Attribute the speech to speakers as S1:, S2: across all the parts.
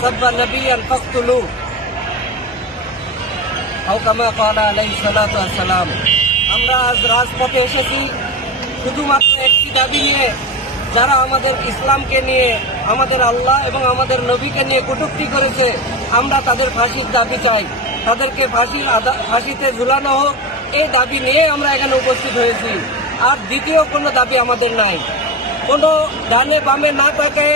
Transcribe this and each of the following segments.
S1: সাব্বা নবিয়ান ফাকতুলু আও কামা ক্বালা আলাইহিস সালাতু ওয়াস সালাম আমরা আজ রাজপথে এসেছি। শুধুমাত্র একটি দাবি নিয়ে যারা আমাদের ইসলামকে নিয়ে, আমাদের আল্লাহ এবং আমাদের নবীকে নিয়ে কটূক্তি করেছে, আমরা তাদের ফাঁসির দাবি চাই। তাদেরকে ফাঁসির ফাঁসিতে ঝুলানো হোক, এই দাবি নিয়ে আমরা এখানে উপস্থিত হয়েছি। আর দ্বিতীয় কোনো দাবি আমাদের নাই। কোনো ডানে বামে না থাকে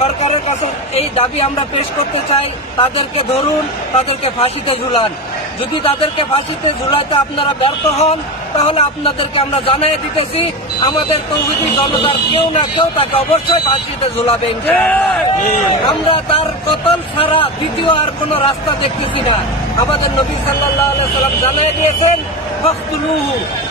S1: সরকারের কাছে এই দাবি আমরা পেশ করতে চাই। তাদেরকে ধরুন, তাদেরকে ফাঁসিতে ঝুলান। যদি তাদেরকে ফাঁসিতে ঝুলাইতে আপনারা ব্যর্থ হন, তাহলে আপনাদেরকে আমরা জানাই দিতেছি। আমাদের তৌহিদি জনতার কেউ না কেউ তাকে অবশ্যই ফাঁসিতে ঝুলাবে ইনশাআল্লাহ। আমরা তার কতল ছাড়া দ্বিতীয় আর কোনো রাস্তা দেখতেছি না। আমাদের নবী সাল্লাহ সাল্লাম জানাই দিয়েছেন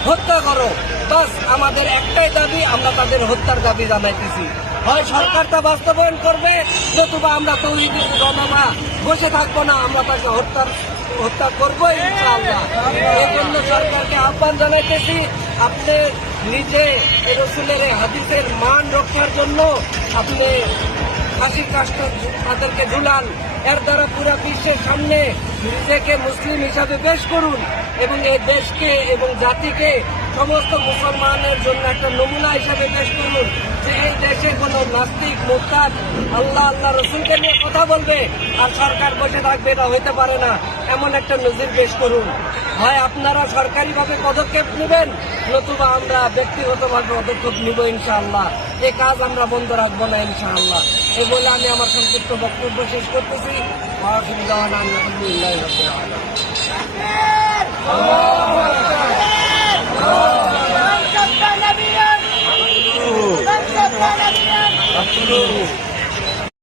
S1: হত্যা করো। বাস আমাদের একটাই দাবি, আমরা তাদের হত্যার দাবি জানাইতেছি। হয় সরকার তা বাস্তবায়ন করবে, নতুবা আমরা তৌহিদি জনতা বসে থাকব না, আমরা তাকে হত্যার, হত্যা করব এই জন্য সরকারকে আহ্বান জানাইতেছি, আপনি নিজে রসুলের হাদিসের মান রক্ষার জন্য আপনি ফাঁসির কাষ্ট তাদেরকে ঝুলান। এর দ্বারা পুরো বিশ্বের সামনে নিজেকে মুসলিম হিসাবে পেশ করুন এবং এই দেশকে এবং জাতিকে সমস্ত মুসলমানের জন্য একটা নমুনা হিসাবে পেশ করুন যে দেশে কোনো নাস্তিক মোত্তাদ আল্লাহ আল্লাহ রসুলকে নিয়ে কথা বলবে আর সরকার বসে থাকবে এটা হইতে পারে না। এমন একটা নজির পেশ করুন। হয় আপনারা সরকারিভাবে পদক্ষেপ নেবেন? নতুবা আমরা ব্যক্তিগতভাবে পদক্ষেপ নিব ইনশাআল্লাহ। এ কাজ আমরা বন্ধ রাখব না ইনশাআল্লাহ। এ বলে আমি আমার সংক্ষিপ্ত বক্তব্য শেষ করতেছি। আলহামদুলিল্লাহ আলহামদুলিল্লাহ রাব্বিল আলামিন।
S2: Bruno.